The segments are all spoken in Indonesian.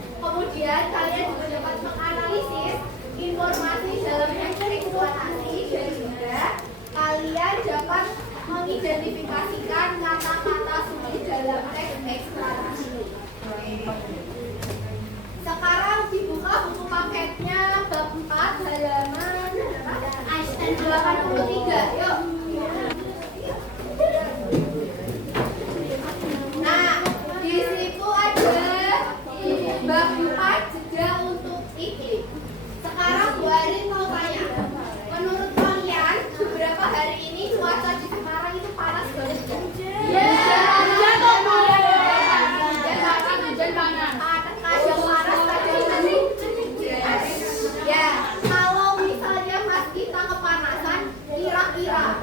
Kemudian kalian juga dapat menganalisis informasi dalam teks eksplanasi dan juga kalian dapat mengidentifikasikan kata-kata sulit dalam teks eksplanasi. Sekarang dibuka buku paketnya bab 4 halaman 83. Yuk. Nah, di situ ada bab 4 jeda untuk iklim. Sekarang Bu Arin mau tanya, menurut kalian beberapa hari ini cuaca di Semarang itu panas banget nggak? Hujan kok Bu. Hujan panas. Kadang panas, kadang hujan. Ya, kalau misalnya Mas kita kepanasan, kira-kira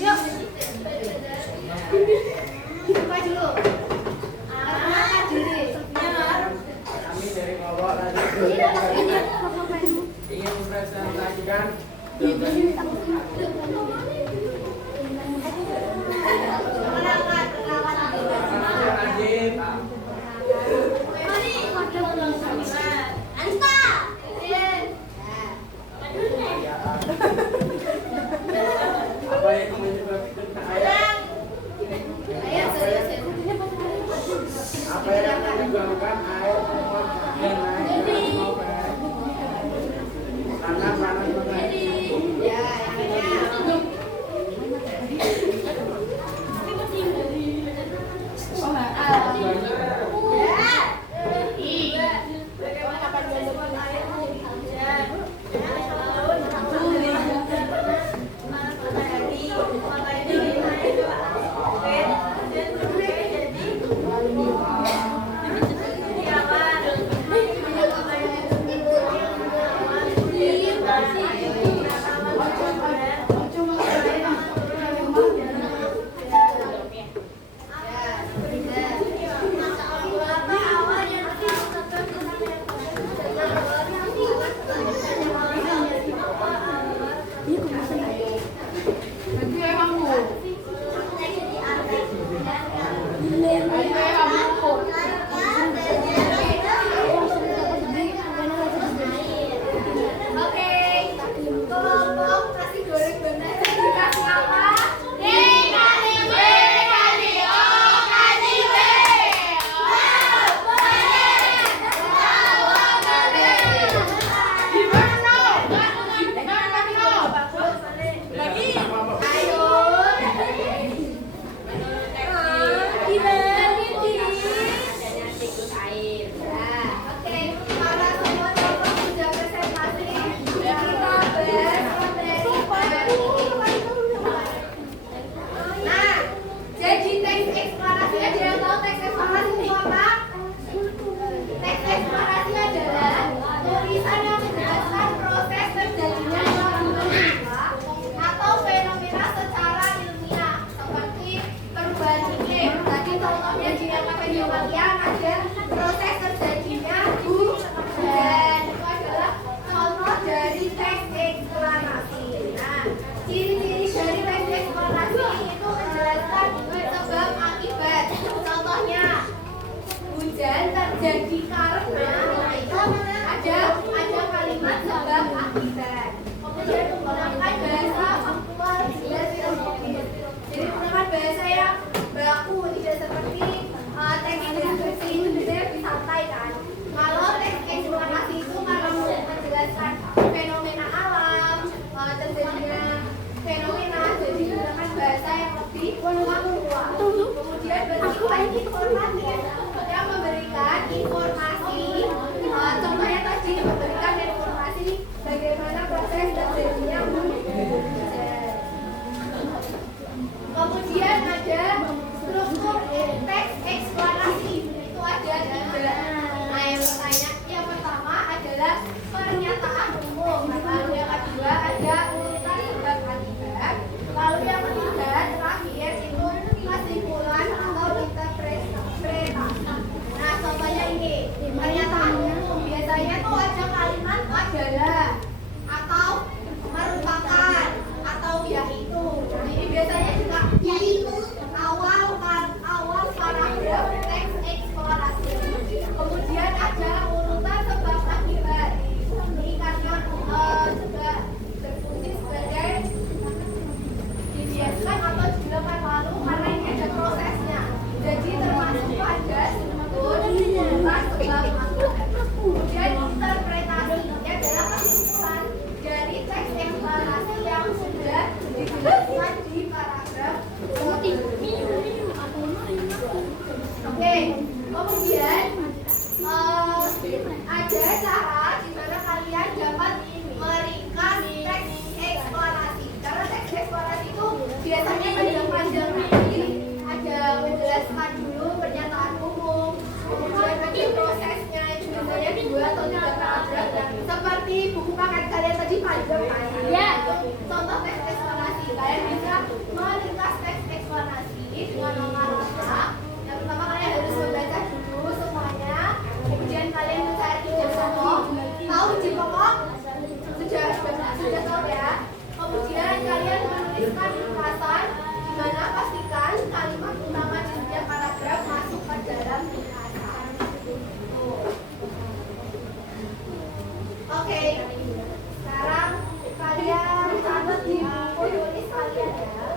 Yuk. Buka dulu. Perkenalkan diri. Kami dari Kelompok tadi ingin mempresentasikan Najib. Apa yang menyebabkan air yang naik karena panas banget? Terjadi karena ada kalimat sebab akibat. Kemudian menggunakan bahasa faktual jelas tidak mungkin. Jadi menggunakan bahasa yang baku, tidak seperti teks deskripsi itu biasanya lebih santai kan. Kalau teks eksplanasi itu karena menjelaskan fenomena alam, terjadinya fenomena, jadi menggunakan bahasa yang lebih faktual. Kemudian bersifat informatif yang memberikan informasi, contohnya tadi memberikan informasi bagaimana proses terjadinya hujan. Kemudian ada struktur teks eksplanasi, itu ada 3. Nah, yang pertama adalah pernyataan umum, lalu yang kedua ada urutan sebab akibat, lalu yang ketiga terakhir itu kesimpulan atau interpretasi. Nah, contohnya ini pernyataan umum, biasanya tuh ada kalimat adalah atau merupakan atau yaitu. Nah, ini biasanya juga yaitu awal paragraf teks eksplorasi. Kemudian ada urutan sebab akibat. Ini karena juga berfungsi sebagai dibiaskan atau dilakukan lalu karena ini ada prosesnya. Jadi termasuk pada struktur urutan sebab akibat. Kemudian interpretasi ini adalah kesimpulan dari teks eksplanasi yang sudah dijelaskan di paragraf. Oke, kemudian ada cara di mana kalian dapat meringkas teks eksplanasi. Karena teks eksplanasi itu biasanya panjang-panjang, jadi ada menjelaskan dulu pernyataan umum, kemudian ada prosesnya itu biasanya 2 atau 3 paragraf. Seperti buku paket kalian tadi panjang kan? Ya. Contoh teks eksplanasi kalian bisa tuliskan ringkasan, di mana pastikan kalimat utama di setiap paragraf masuk ke dalam ringkasan. Oke, sekarang kalian catat di buku tulis kalian ya,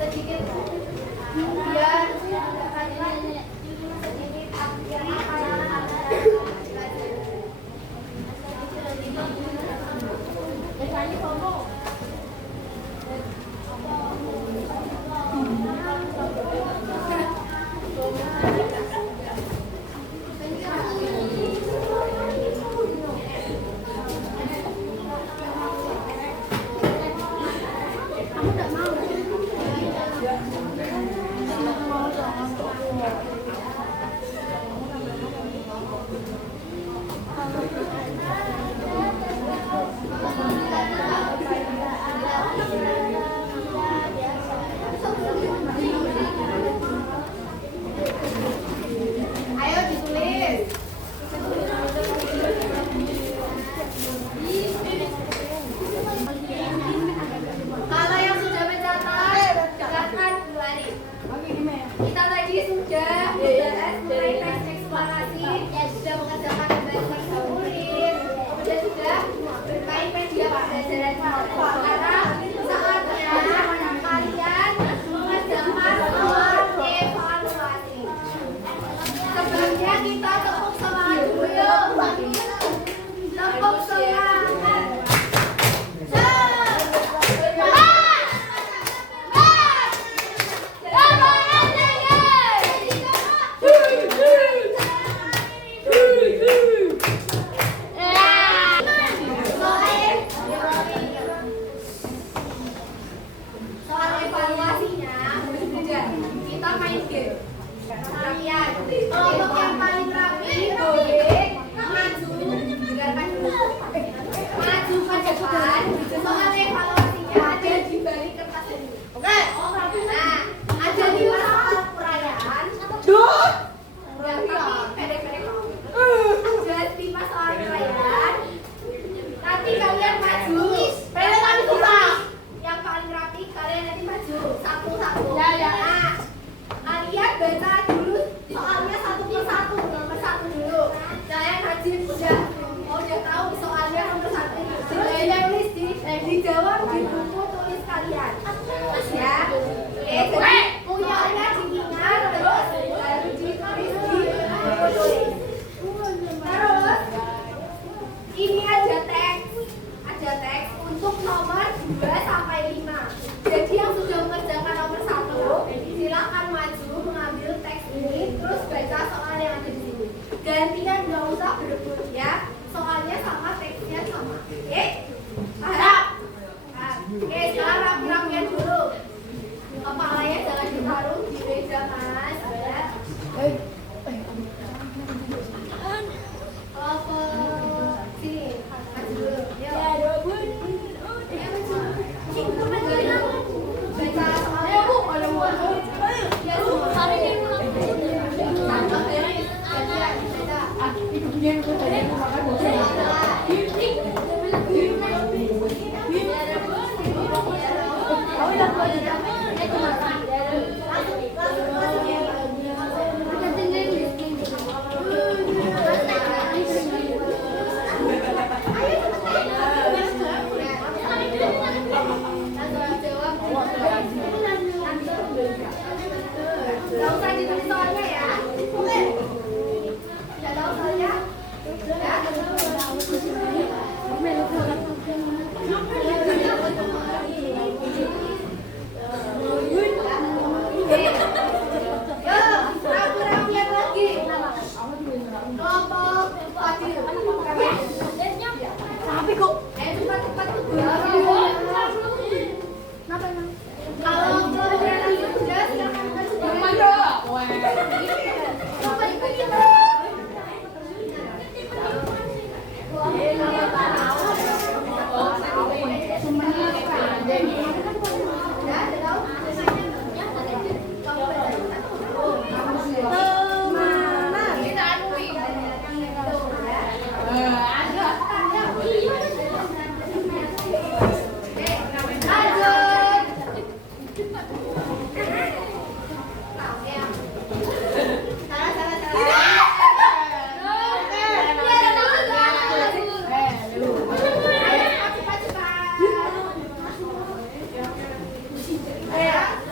sedikit biar kalian sedikit biar apa yang ayo ditulis. Kalau yang sudah mencatat, silakan kembali. Kita tadi sudah membahas mengenai teks eksplorasi, sudah mengerjakan gambar tersulit, kemudian sudah bermain media pembelajaran. Sekarang saatnya kalian mengerjakan soal evaluasi. Sebelumnya kita tepuk semangat dulu yuk. Tepuk semangat. Soal evaluasinya kita main game. Rapian. Kelompok yang paling rapi boleh maju, dengarkan dulu. Maju ke depan. Soal evaluasinya ada di balik kertas ini. Oke. Nah, ada 5 soal perayaan. Tapi pendek-pendek. Ada 5 soal perayaan. Nanti kalian maju. Pendek kita. Yang paling rapi kalian nanti maju satu-satu. Nah, kalian baca dulu soalnya satu persatu, nomor 1 dulu. Saya Najib udah tahu soalnya nomor 1 ini. Tulis dijawab di buku tulis kalian. Ya. Jadi punyanya diingat terus baru ditulis di buku tulis. Terus ini ada teks untuk nomor 2 sampai 5. Jadi yang sudah mengerjakan nomor 1 silakan maju mengambil teks ini terus baca soal yang ada di sini. Gantian nggak usah berebut ya, soalnya sama teksnya sama. Oke? Harap. Oke, sekarang rapi-rapian dulu. Kepalanya jangan ditaruh di meja mas. Sini, maju dulu. Baca soalnya bu, ada buku. Ya bu, hari ini nggak usah ditulis soalnya ya. Oke. Udah tahu soalnya? Ya. Ya.